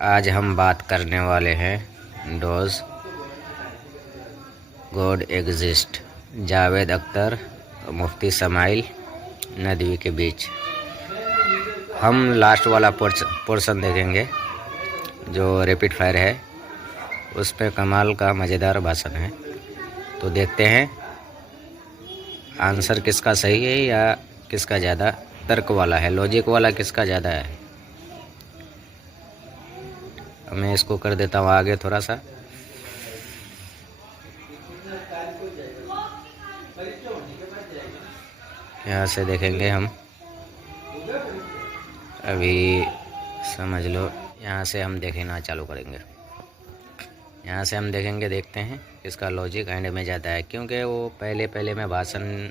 आज हम बात करने वाले हैं dose God exist, Javed Akhtar और मुफ्ती समाइल नदवी के बीच। हम लास्ट वाला पोर्शन देखेंगे जो रैपिड फायर है, उस पे कमाल का मज़ेदार भाषण है। तो देखते हैं आंसर किसका सही है या किसका ज़्यादा तर्क वाला है, लॉजिक वाला किसका ज़्यादा है। मैं इसको कर देता हूँ आगे थोड़ा सा। यहाँ से देखेंगे हम, अभी समझ लो, यहाँ से हम देखना चालू करेंगे। यहाँ से हम देखेंगे, देखते हैं इसका लॉजिक एंड में ज़्यादा है, क्योंकि वो पहले में भाषण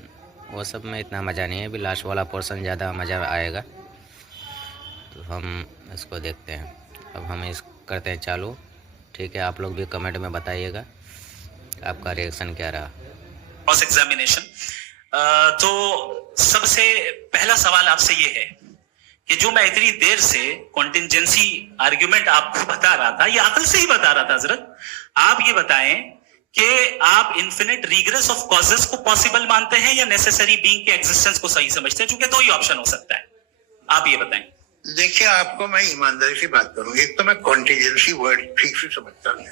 वो सब में इतना मज़ा नहीं है। अभी लास्ट वाला पोर्शन ज़्यादा मज़ा आएगा, तो हम इसको देखते हैं। अब हम इस करते हैं चालू, ठीक है। आप लोग भी कमेंट में बताइएगा आपका रिएक्शन क्या रहा। Cross examination. तो सबसे पहला सवाल आपसे ये है कि जो मैं इतनी देर से कॉन्टिंजेंसी आर्ग्यूमेंट आपको बता रहा था, ये अकल से ही बता रहा था हजरत, आप ये बताएं कि आप इन्फिनिट रिग्रेस ऑफ कॉजेस को पॉसिबल मानते हैं या नेसेसरी बीइंग के एग्जिस्टेंस को सही समझते हैं? क्योंकि दो ही ऑप्शन हो सकता है, आप ये बताएं। देखिए, आपको मैं ईमानदारी से बात करूं, एक तो मैं कॉन्टिजेंसी वर्ड ठीक से समझता हूं,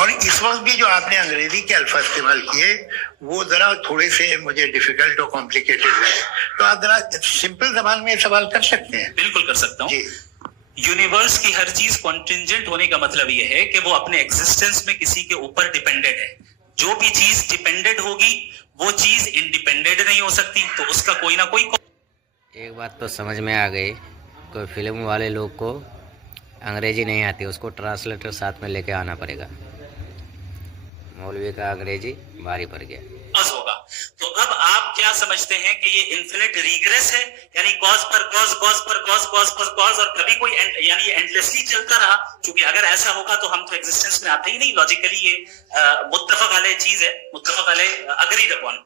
और इस वक्त भी जो आपने अंग्रेजी के अल्फाज इस्तेमाल किए वो जरा थोड़े से मुझे डिफिकल्ट और कॉम्प्लिकेटेड है, तो आप जरा सिंपल जबान में सवाल कर सकते हैं? बिल्कुल कर सकता हूँ। यूनिवर्स की हर चीज कॉन्टिंजेंट होने का मतलब ये है कि वो अपने एग्जिस्टेंस में किसी के ऊपर डिपेंडेंट है। जो भी चीज डिपेंडेंट होगी वो चीज इंडिपेंडेंट नहीं हो सकती, तो उसका कोई ना कोई। एक बात तो समझ में आ गई, कोई फिल्म वाले लोग को अंग्रेजी नहीं आती, उसको ट्रांसलेटर साथ में लेके आना पड़ेगा। मौलवी का अंग्रेजी भारी पड़ गया। होगा तो अब आप क्या समझते हैं कि ये इन्फिनिट रिग्रेस है, यानी कॉज पर कॉज, कॉज पर कॉज, कॉज पर कॉज, और कभी कोई यानी ये एंडलेसली चलता रहा? क्योंकि अगर ऐसा होगा तो हम तो एग्जिस्टेंस में आते ही नहीं। लॉजिकली ये मुत्तफक अलैह चीज है, मुत्तफक अलैह अग्रीड अपॉन।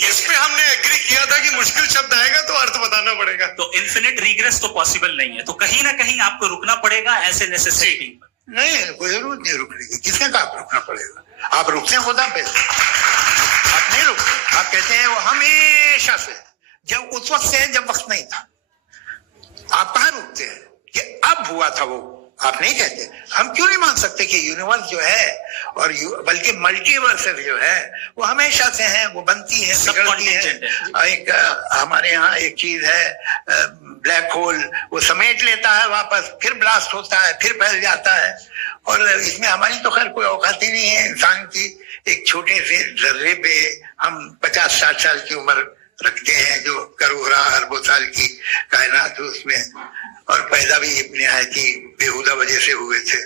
इस पे हमने एग्री किया था कि मुश्किल शब्द आएगा तो अर्थ बताना पड़ेगा। तो इन्फिनिट रिग्रेस तो पॉसिबल नहीं है, तो कहीं ना कहीं आपको रुकना पड़ेगा ऐसे नेसेसिटी। नहीं, कोई जरूरत नहीं रुकने की। किसने कहा आप रुकना पड़ेगा? आप रुकते हैं खुदा पे, आप नहीं रुकते। आप कहते हैं वो हमेशा से, जब उस वक्त से जब वक्त नहीं था। आप कहाँ रुकते हैं? ये अब हुआ था वो आप नहीं कहते। हम क्यों नहीं मान सकते कि यूनिवर्स जो है और बल्कि मल्टीवर्स जो है वो हमेशा से है, वो बनती है, बिगड़ती है। एक हमारे यहाँ एक चीज है ब्लैक होल, वो समेट लेता है वापस, फिर ब्लास्ट होता है, फिर फैल जाता है। और इसमें हमारी तो खैर कोई औकात ही नहीं है इंसान की। एक छोटे से जर्रे पे हम 50-60 साल की उम्र रखते हैं, जो करोड़ों अरबों साल की कायनात उसमें, और पैदा भी निहायत ही बेहुदा वजह से हुए थे।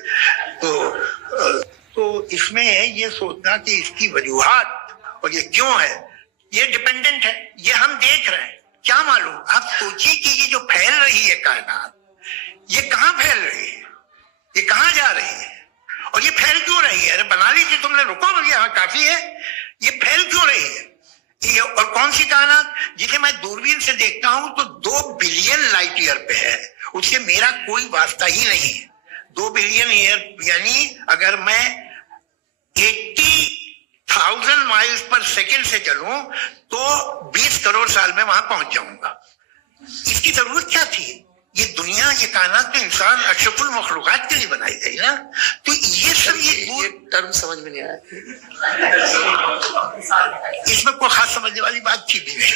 तो इसमें ये सोचना कि इसकी वजूहात और ये क्यों है, ये डिपेंडेंट है, ये हम देख रहे हैं। क्या मालूम, आप सोचिए कि ये जो फैल रही है कायनात, ये कहाँ फैल रही है, ये कहाँ जा रही है, और ये फैल क्यों रही है? अरे बना लीजिए तुमने, रुको, यहाँ काफी है। ये फैल क्यों रही है? ये और कौन सी कायनात जिसे मैं दूरबीन से देखता हूं तो 2 बिलियन लाइट ईयर पे है, उससे मेरा कोई वास्ता ही नहीं है। 2 बिलियन ईयर यानी अगर मैं 80,000 माइल्स पर सेकेंड से चलूं तो 20 करोड़ साल में वहां पहुंच जाऊंगा। इसकी जरूरत क्या थी? ये दुनिया, ये कायनात तो इंसान अशरफुल मखलूकात के लिए बनाई गई ना। तो ये सब ये टर्म समझ में नहीं आया, इसमें कोई खास समझने वाली बात थी भी नहीं।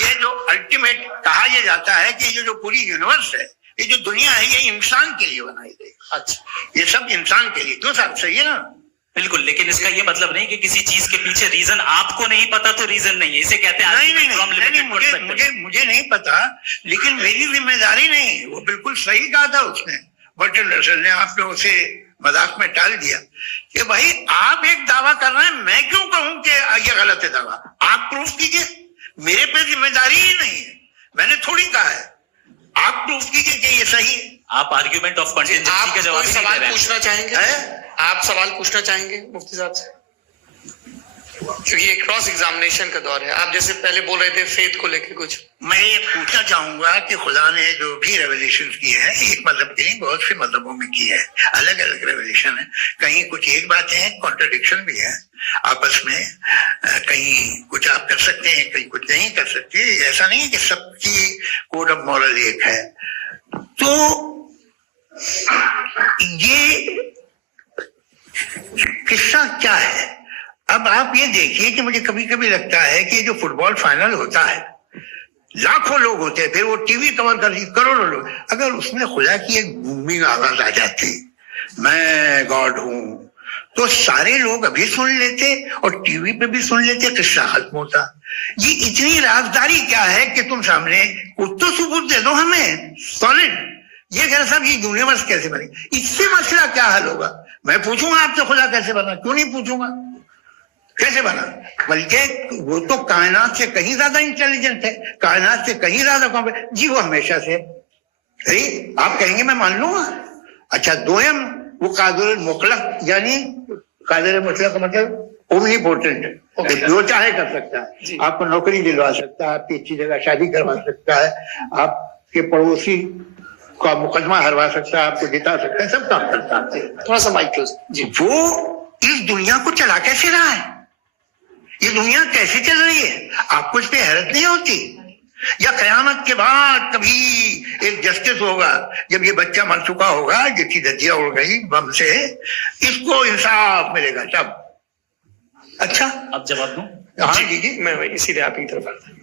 ये जो अल्टीमेट कहा यह जाता है कि ये जो पूरी यूनिवर्स है, ये जो दुनिया है, ये इंसान के लिए बनाई गई। अच्छा, ये सब इंसान के लिए, क्यों साहब? सही है ना? बिल्कुल, लेकिन इसका ये मतलब नहीं कि किसी चीज के पीछे रीजन आपको नहीं पता तो रीजन नहीं है, इसे कहते हैं नहीं, मुझे नहीं पता, लेकिन मेरी जिम्मेदारी नहीं। वो बिल्कुल सही कहा था उसने, बर्टन रसल ने। आपने उसे मजाक में टाल दिया कि भाई आप एक दावा कर रहे हैं, मैं क्यों कहूं कि ये गलत है दावा? आप प्रूफ कीजिए, मेरे पे जिम्मेदारी ही नहीं है, मैंने थोड़ी कहा है। आप प्रूफ कीजिए कि ये सही है। आप आर्ग्यूमेंट ऑफ कंटिजेंसी का जवाब सवाल पूछना चाहेंगे? आप सवाल पूछना चाहेंगे मुफ्ती साहब से? क्योंकि ये क्रॉस एग्जामिनेशन का दौर है, आप जैसे पहले बोल रहे थे फेथ को लेके कुछ, मैं ये पूछना चाहूंगा कि खुदा ने जो भी रेवल्यूशन की है, एक मजहब की नहीं, बहुत से मजहबों में की है, अलग अलग रेवल्यूशन है। कहीं कुछ एक बातें हैं, कॉन्ट्रडिक्शन भी है आपस में, कहीं कुछ आप कर सकते हैं, कहीं कुछ नहीं कर सकते। ऐसा नहीं है कि सबकी कोड ऑफ मॉरल एक है। तो ये किस्सा क्या है? अब आप ये देखिए कि मुझे कभी कभी लगता है कि जो फुटबॉल फाइनल होता है, लाखों लोग होते हैं, फिर वो टीवी कवर कर रही करोड़ों लोग, अगर उसमें खुदा की एक बूमिंग आवाज आ जाती, मैं गॉड हूं, तो सारे लोग अभी सुन लेते और टीवी पे भी सुन लेते, किस्सा खत्म होता। ये इतनी राजदारी क्या है कि तुम सामने कुछ तो सबूत दे दो हमें सॉलिड। ये कह साहब ये यूनिवर्स कैसे बनी, इससे मसला क्या हल होगा? मैं पूछूंगा आपसे खुदा कैसे बना? क्यों नहीं पूछूंगा कैसे बना? बल्कि वो तो कायनात से कहीं ज्यादा इंटेलिजेंट है, कायनात से कहीं ज्यादा कॉम्पिटेंट जी, वो हमेशा से। अरे आप कहेंगे मैं मान लूंगा। अच्छा, दोयम वो कादिर मुतलक, यानी कादिर मुतलक का मतलब ओमनीपोटेंट है, जो चाहे कर सकता है। आपको नौकरी दिलवा सकता है, आपकी अच्छी जगह शादी करवा सकता है, आपके पड़ोसी का मुकदमा हरवा सकता है, आपको जिता सकता है, सब काम करता है। थोड़ा सा माइक क्लोज जी। वो इस दुनिया को चला कैसे रहा है? ये दुनिया कैसे चल रही है? आपको इस पे हैरत नहीं होती? या कयामत के बाद कभी एक जस्टिस होगा, जब ये बच्चा मर चुका होगा, जिसकी धज्जियां उड़ गई बम से, इसको इंसाफ मिलेगा तब। अच्छा, अब जवाब दूं? हाँ जी जी, मैं इसीलिए आप की तरफ आता हूं।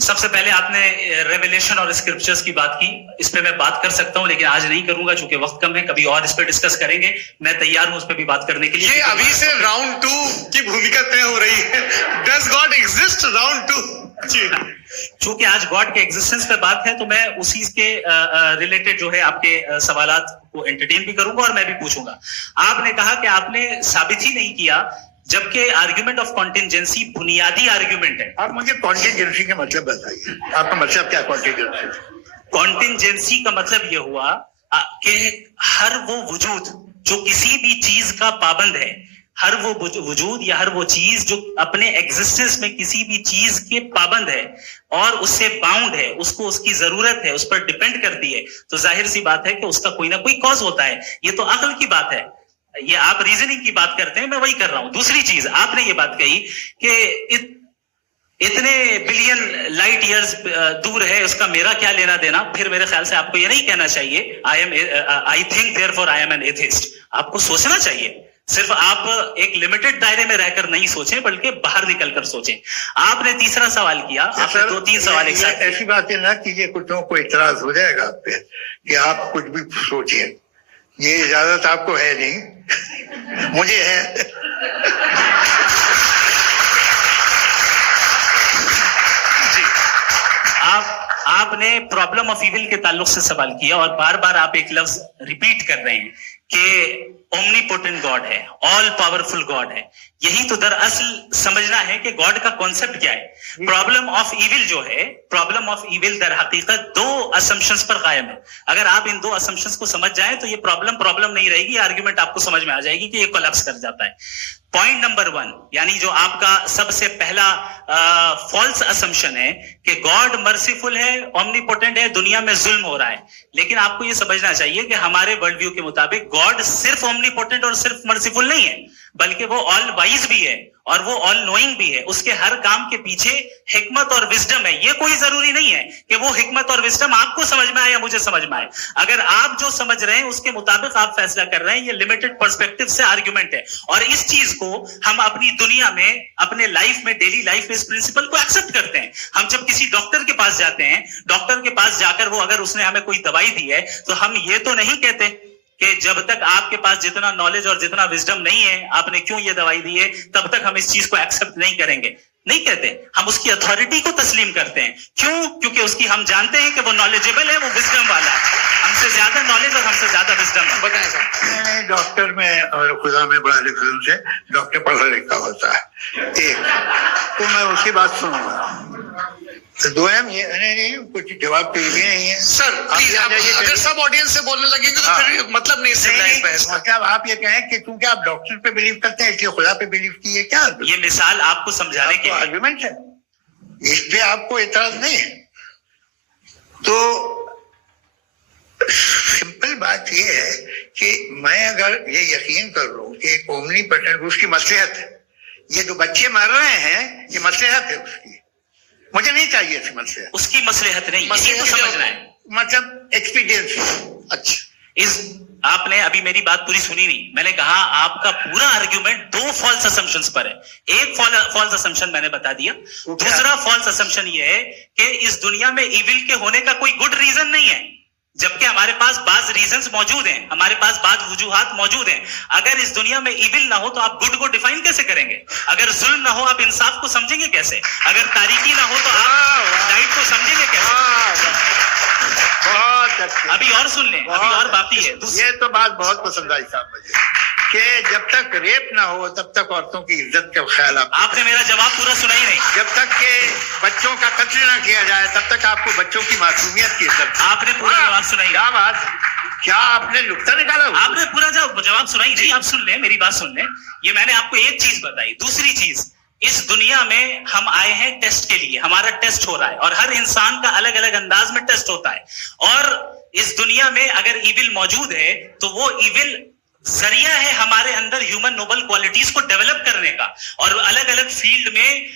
सबसे पहले आपने रेवलेशन और स्क्रिप्चर्स की बात की, इस पे मैं बात कर सकता हूं, लेकिन आज नहीं करूंगा क्योंकि वक्त कम है। कभी और इस पे डिस्कस करेंगे, मैं तैयार हूं उस पे भी बात करने के लिए। ये अभी से राउंड 2 की भूमिका तय हो रही है। डज गॉड एग्जिस्ट राउंड 2 जी। चूंकि आज गॉड के एग्जिस्टेंस पे बात है, तो मैं उसी के रिलेटेड जो है आपके सवालात को एंटरटेन भी करूंगा और मैं भी पूछूंगा। आपने कहा कि आपने साबित ही नहीं किया, जबकि आर्ग्यूमेंट ऑफ कॉन्टिंजेंसी बुनियादी आर्ग्यूमेंट है। आप मुझे कॉन्टिजेंसी का मतलब बताइए, आपका मतलब क्या कॉन्टिजेंसी? कॉन्टिंजेंसी का मतलब यह हुआ कि हर वो वजूद जो किसी भी चीज का पाबंद है, हर वो वजूद या हर वो चीज जो अपने एग्जिस्टेंस में किसी भी चीज के पाबंद है और उससे बाउंड है, उसको उसकी जरूरत है, उस पर डिपेंड करती है, तो जाहिर सी बात है कि उसका कोई ना कोई कॉज होता है। ये तो अक्ल की बात है, ये आप रीजनिंग की बात करते हैं, मैं वही कर रहा हूं। दूसरी चीज आपने ये बात कही कि इतने बिलियन लाइट ईयर्स दूर है, उसका मेरा क्या लेना देना। फिर मेरे ख्याल से आपको ये नहीं कहना चाहिए I think therefore I am an atheist. आपको सोचना चाहिए, सिर्फ आप एक लिमिटेड दायरे में रहकर नहीं सोचें, बल्कि बाहर निकलकर सोचें। आपने तीसरा सवाल किया, आपने 2-3 सवाल एक साथ। ऐसी बातें ना कीजिए, कुछ लोगों को इतराज हो जाएगा आप पे कि आप कुछ भी सोचिए। ये इजाजत आपको है नहीं, मुझे है। जी, आपने प्रॉब्लम ऑफ इविल के ताल्लुक से सवाल किया और बार बार आप एक लफ्ज रिपीट कर रहे हैं कि ओमनीपोटेंट गॉड है, ऑल पावरफुल गॉड है। यही तो दरअसल समझना है कि गॉड का कॉन्सेप्ट क्या है। प्रॉब्लम ऑफ इविल जो है, प्रॉब्लम ऑफ इविल दर हकीकत 2 असम्पशंस पर कायम है। अगर आप इन 2 असम्पशंस को समझ जाएं तो ये प्रॉब्लम नहीं रहेगी, आर्ग्यूमेंट आपको समझ में आ जाएगी कि ये कोलैप्स कर जाता है। पॉइंट नंबर 1, यानी जो आपका सबसे पहला फॉल्स असम्पशन है कि गॉड मर्सीफुल है, ओमनीपोटेंट है, दुनिया में जुल्म हो रहा है। लेकिन आपको ये समझना चाहिए कि हमारे वर्ल्ड व्यू के मुताबिक गॉड सिर्फ ओमनीपोटेंट और सिर्फ मर्सीफुल नहीं है, बल्कि वो ऑल वाइज भी है और वो ऑल नोइंग भी है। उसके हर काम के पीछे हिकमत और विजडम है। ये कोई जरूरी नहीं है कि वो हिकमत और विजडम आपको समझ में आए या मुझे समझ में आए। अगर आप जो समझ रहे हैं उसके मुताबिक आप फैसला कर रहे हैं, ये लिमिटेड पर्सपेक्टिव से आर्ग्यूमेंट है। और इस चीज को हम अपनी दुनिया में, अपने लाइफ में, डेली लाइफ में इस प्रिंसिपल को एक्सेप्ट करते हैं। हम जब किसी डॉक्टर के पास जाते हैं, डॉक्टर के पास जाकर वो अगर उसने हमें कोई दवाई दी है, तो हम ये तो नहीं कहते कि जब तक आपके पास जितना नॉलेज और जितना विजडम नहीं है, आपने क्यों ये दवाई दी है, तब तक हम इस चीज को एक्सेप्ट नहीं करेंगे। नहीं कहते, हम उसकी अथॉरिटी को तस्लीम करते हैं। क्यों? क्योंकि उसकी हम जानते हैं कि वो नॉलेजेबल है, वो विजडम वाला है, हमसे ज्यादा नॉलेज और हमसे ज्यादा विजडम है। बताएं सर। डॉक्टर में और खुदा में बड़ा डिफरेंस है। डॉक्टर पढ़ा लिखा होता है एक, तो मैं उसकी बात सुनूंगा। दो हम ये नहीं कुछ जवाब तो ये भी नहीं है सर प्लीज, आप जाइए, अगर सब ऑडियंस से बोलने लगेंगे तो हाँ। फिर मतलब नहीं सिविलाइज बहस का। मतलब आप ये कहें कि क्योंकि आप डॉक्टर पे बिलीव करते हैं इसलिए खुदा पे बिलीव कीजिए, क्या ये मिसाल आपको समझाने के लिए। आर्गुमेंट है, इस पे आपको एतराज नहीं है। तो सिंपल बात ये है कि मैं अगर ये यकीन कर लूं कि एक ओमनी पेटेंट उसकी मसलहत है, ये जो बच्चे मर रहे हैं ये मसलहत है उसकी, मुझे नहीं चाहिए थी मसलहत, उसकी मसलहत नहीं, इसी को समझना है। मतलब एक्सपीरियंस। अच्छा, इस आपने अभी मेरी बात पूरी सुनी नहीं। मैंने कहा आपका पूरा आर्ग्यूमेंट दो फॉल्स असम्पशंस पर है। एक फॉल्स असम्पशन मैंने बता दिया, दूसरा फॉल्स असम्पशन ये है कि इस दुनिया में इविल के होने का कोई गुड रीजन नहीं है, जबकि हमारे पास बाज रीजंस मौजूद हैं, हमारे पास बाज वजूहात मौजूद हैं। अगर इस दुनिया में इविल ना हो तो आप गुड को डिफाइन कैसे करेंगे? अगर जुल्म ना हो आप इंसाफ को समझेंगे कैसे? अगर तारीकी ना हो तो आप लाइट को समझेंगे कैसे? बहुत अच्छे। अभी और सुन लें, अभी और बाकी है। ये तो बात बहुत पसंद आई साहब मुझे कि जब तक रेप ना हो तब तक औरतों की इज्जत का ख्याल आपने मेरा जवाब पूरा सुना ही नहीं। जब तक के बच्चों का कत्ल ना किया जाए तब तक आपको बच्चों की मासूमियत की इज्जत। आपने पूरा जवाब सुना ही नहीं। क्या बात, क्या आपने नुक्ता निकाला? आपने पूरा जवाब सुना ही नहीं। आप सुन लें, मेरी बात सुन लें। ये मैंने आपको एक चीज बताई। दूसरी चीज, इस दुनिया में हम आए हैं टेस्ट के लिए, हमारा टेस्ट हो रहा है और हर इंसान का अलग अलग अंदाज में टेस्ट होता है। और इस दुनिया में अगर इविल मौजूद है तो वो इविल जरिया है हमारे अंदर ह्यूमन नोबल क्वालिटीज को डेवलप करने का और अलग अलग फील्ड में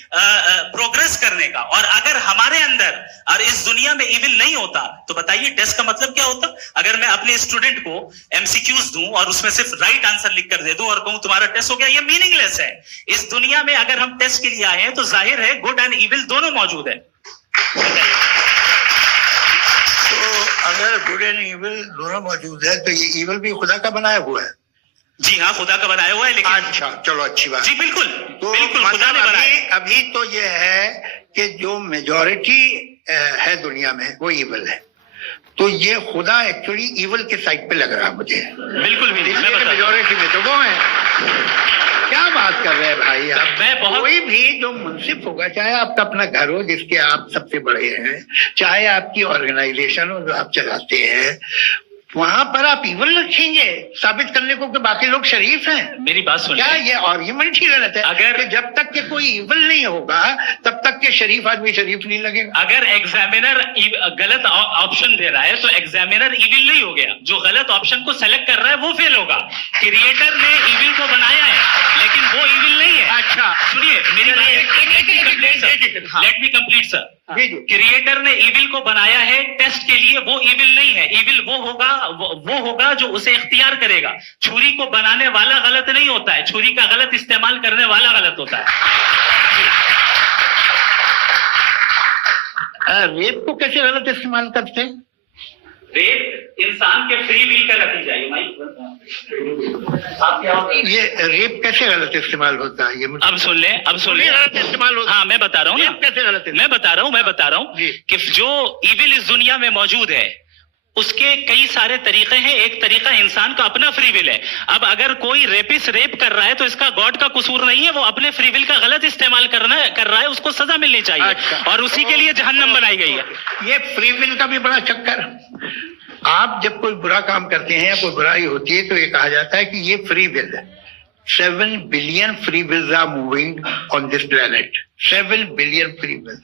प्रोग्रेस करने का। और अगर हमारे अंदर और इस दुनिया में इविल नहीं होता तो बताइए टेस्ट का मतलब क्या होता? अगर मैं अपने स्टूडेंट को एमसीक्यूज दूं और उसमें सिर्फ राइट आंसर लिख कर दे दूं और कहूं तुम्हारा टेस्ट हो गया, ये मीनिंगलेस है। इस दुनिया में अगर हम टेस्ट के लिए आए हैं तो जाहिर है गुड एंड इविल दोनों मौजूद है। तो अगर गुड एंड इविल दोनों मौजूद है तो ये इविल भी खुदा का बनाया हुआ है। जी हाँ, खुदा का बनाया हुआ है। लेकिन अच्छा चलो अच्छी बात। जी बिल्कुल तो बिल्कुल खुदा ने बनाया। अभी तो ये है कि जो मेजॉरिटी है दुनिया में वो इविल है, तो ये खुदा एक्चुअली इविल के साइड पे लग रहा है मुझे। बिल्कुल भी मेजॉरिटी में तो वो है। क्या बात कर रहे हैं भाई आप? कोई भी जो मुंसिफ होगा, चाहे आपका अपना घर हो जिसके आप सबसे बड़े हैं, चाहे आपकी ऑर्गेनाइजेशन हो जो आप चलाते हैं, वहां पर आप इवल रखेंगे साबित करने को कि बाकी लोग शरीफ हैं। मेरी बात सुन, क्या ये आर्ग्यूमेंट ही गलत है? अगर कि जब तक के कोई इवल नहीं होगा तब तक के शरीफ आदमी शरीफ नहीं लगेगा। अगर एग्जामिनर गलत ऑप्शन दे रहा है तो एग्जामिनर इविल नहीं हो गया, जो गलत ऑप्शन को सेलेक्ट कर रहा है वो फेल होगा। क्रिएटर ने इविल को बनाया है लेकिन वो इविल नहीं है। अच्छा सुनिए मेरी let me complete sir. Creator ने इविल को बनाया है टेस्ट के लिए, वो इविल नहीं है। इविल वो होगा जो उसे इख्तियार करेगा। छुरी को बनाने वाला गलत नहीं होता है, छुरी का गलत इस्तेमाल करने वाला गलत होता है। रेप को कैसे गलत इस्तेमाल करते हैं? रेप इंसान के फ्री विल का नतीजा है। ये रेप कैसे गलत इस्तेमाल होता है? ये अब सुन ले गलत इस्तेमाल होता है। हाँ मैं बता रहा हूँ ना कैसे गलत मैं बता रहा हूँ कि जो इविल इस दुनिया में मौजूद है उसके कई सारे तरीके हैं। एक तरीका इंसान का अपना फ्री विल है। अब अगर कोई रेपिस्ट रेप कर रहा है तो इसका गॉड का कसूर नहीं है, वो अपने फ्री विल का गलत इस्तेमाल कर रहा है, उसको सजा मिलनी चाहिए। और उसी के लिए जहन्नम बनाई गई है। ये फ्री विल का भी बड़ा चक्कर। आप जब कोई बुरा काम करते हैं या कोई बुराई होती है तो ये कहा जाता है कि ये फ्री विल है। 7 billion free wills are moving on this planet. 7 billion free will.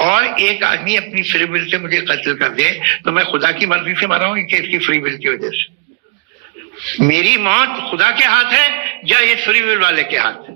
और एक आदमी अपनी फ्री विल से मुझे कत्ल कर दे तो मैं खुदा की मर्जी से मरा हूं कि इसकी फ्री विल की वजह से? मेरी मौत खुदा के हाथ है या ये फ्री विल वाले के हाथ है?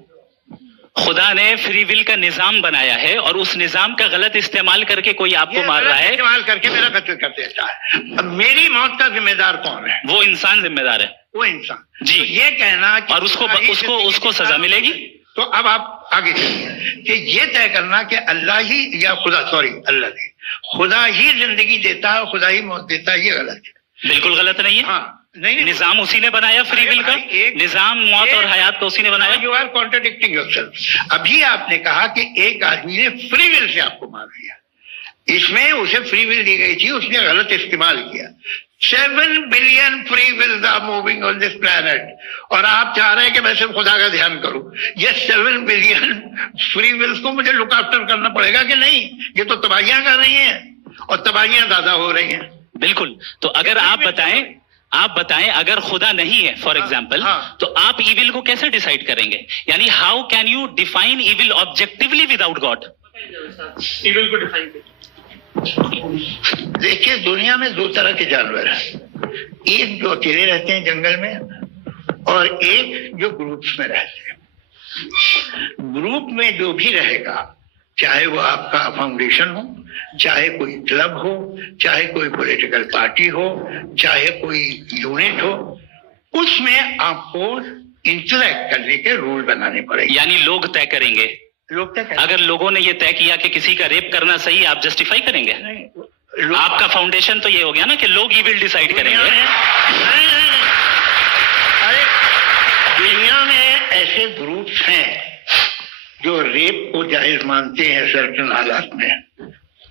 खुदा ने फ्री विल का निजाम बनाया है और उस निजाम का गलत इस्तेमाल करके कोई आपको मार रहा है, इस्तेमाल करके मेरा कत्ल कर देता है। अब मेरी मौत का जिम्मेदार कौन है? वो इंसान जिम्मेदार है। वो इंसान जी। तो ये कहना कि और उसको सजा मिलेगी। तो अब आप आगे चलिए कि ये तय करना कि अल्लाह ही या अल्लाह ने खुदा ही जिंदगी देता है, खुदा ही मौत देता है, ये गलत है। बिल्कुल गलत नहीं है। हाँ नहीं, निजाम उसी ने बनाया फ्री विल का। निजाम मौत और हयात को उसी ने बनाया। You are contradicting yourself. अभी आपने कहा कि एक आदमी ने फ्री विल से आपको मार दिया, इसमें उसे फ्री विल दी गई थी, उसने गलत इस्तेमाल किया। 7 billion free wills are moving on this planet, और आप चाह रहे हैं कि मैं सिर्फ खुदा का ध्यान करूं। ये 7 बिलियन फ्री विल्स को मुझे लुक आफ्टर करना पड़ेगा कि नहीं? ये तो तबाहियां कर रही हैं और तबाहियां ज्यादा हो रही हैं। बिल्कुल। तो अगर आप बताएं अगर खुदा नहीं है फॉर एग्जाम्पल, हाँ। तो आप इविल को कैसे डिसाइड करेंगे? यानी how can you define evil objectively without God? Evil को डिफाइन करिए। देखिए, दुनिया में 2 तरह के जानवर हैं, एक जो अकेले रहते हैं जंगल में, और एक जो ग्रुप्स में रहते हैं। ग्रुप में जो भी रहेगा, चाहे वो आपका फाउंडेशन हो, चाहे कोई क्लब हो, चाहे कोई पॉलिटिकल पार्टी हो, चाहे कोई यूनिट हो, उसमें आपको इंटरैक्ट करने के रूल बनाने पड़ेंगे। यानी लोग तय करेंगे। लोग क्या करेंगे? अगर लोगों ने ये तय किया कि किसी का रेप करना सही, आप जस्टिफाई करेंगे? नहीं, आपका फाउंडेशन तो ये हो गया ना कि लोग ही विल डिसाइड करेंगे। अरे, दुनिया में ऐसे ग्रुप्स हैं जो रेप को जायज मानते हैं सर्टेन हालात में।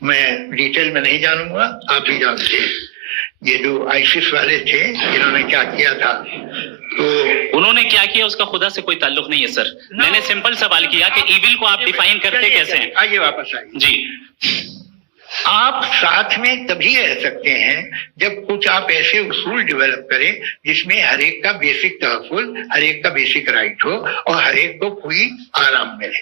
मैं डिटेल में नहीं जानूंगा, आप ही जानते हैं। ये जो आईसिस वाले थे, इन्होंने क्या किया था, तो उन्होंने क्या किया उसका खुदा से कोई ताल्लुक नहीं है सर। मैंने सिंपल सवाल किया कि इविल को आप डिफाइन करते कैसे हैं? आइए वापस आइए जी। आप साथ में तभी रह सकते हैं जब कुछ आप ऐसे उसूल डेवलप करें जिसमें हर एक का बेसिक तहफ़्फ़ुज़, हर एक का बेसिक राइट हो और हर एक को कोई आराम मिले।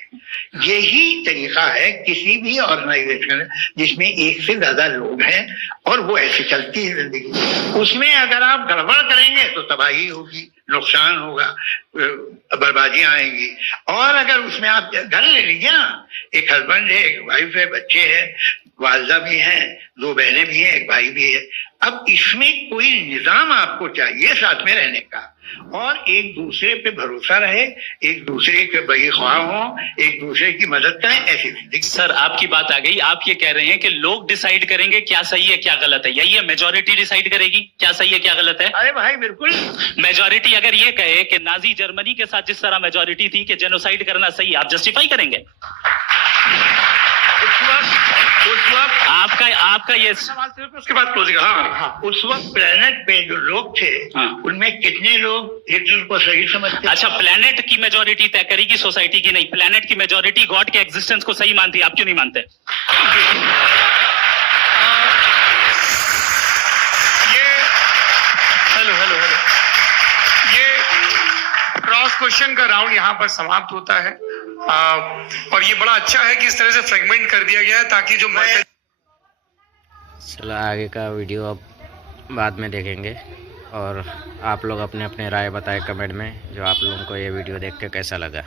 यही तरीका है किसी भी ऑर्गेनाइजेशन जिसमें एक से ज्यादा लोग हैं और वो ऐसे चलती है जिंदगी। उसमें अगर आप गड़बड़ करेंगे तो तबाही होगी, नुकसान होगा, बर्बादियां आएंगी। और अगर उसमें आप घर ले लीजिए ना, एक हस्बैंड है, एक वाइफ है, बच्चे हैं, वालदा भी हैं, 2 बहनें भी हैं, एक भाई भी है। अब इसमें कोई निजाम आपको चाहिए साथ में रहने का, और एक दूसरे पे भरोसा रहे, एक दूसरे के बहीख्वाह हो, एक दूसरे की मदद करें, ऐसी जिंदगी। सर आपकी बात आ गई। आप ये कह रहे हैं कि लोग डिसाइड करेंगे क्या सही है क्या गलत है, यही है? मेजोरिटी डिसाइड करेगी क्या सही है क्या गलत है? अरे भाई बिल्कुल। मेजोरिटी अगर ये कहे कि नाजी जर्मनी के साथ जिस तरह मेजोरिटी थी कि जेनोसाइड करना सही, आप जस्टिफाई करेंगे? उस वक्त आपका ये उसके बाद क्लोजिंग। हाँ, उस वक्त प्लेनेट पे जो लोग थे, हाँ। उनमें कितने लोग हिटलर को सही समझते? अच्छा, प्लेनेट की मेजोरिटी तय करेगी सोसाइटी की नहीं। प्लेनेट की मेजोरिटी गॉड के एग्जिस्टेंस को सही मानती है, आप क्यों नहीं मानते? हेलो ये क्रॉस क्वेश्चन का राउंड यहाँ पर समाप्त होता है। और ये बड़ा अच्छा है कि इस तरह से फ्रेगमेंट कर दिया गया है ताकि जो चलो आगे का वीडियो अब बाद में देखेंगे, और आप लोग अपने अपने राय बताएं कमेंट में, जो आप लोगों को ये वीडियो देख के कैसा लगा।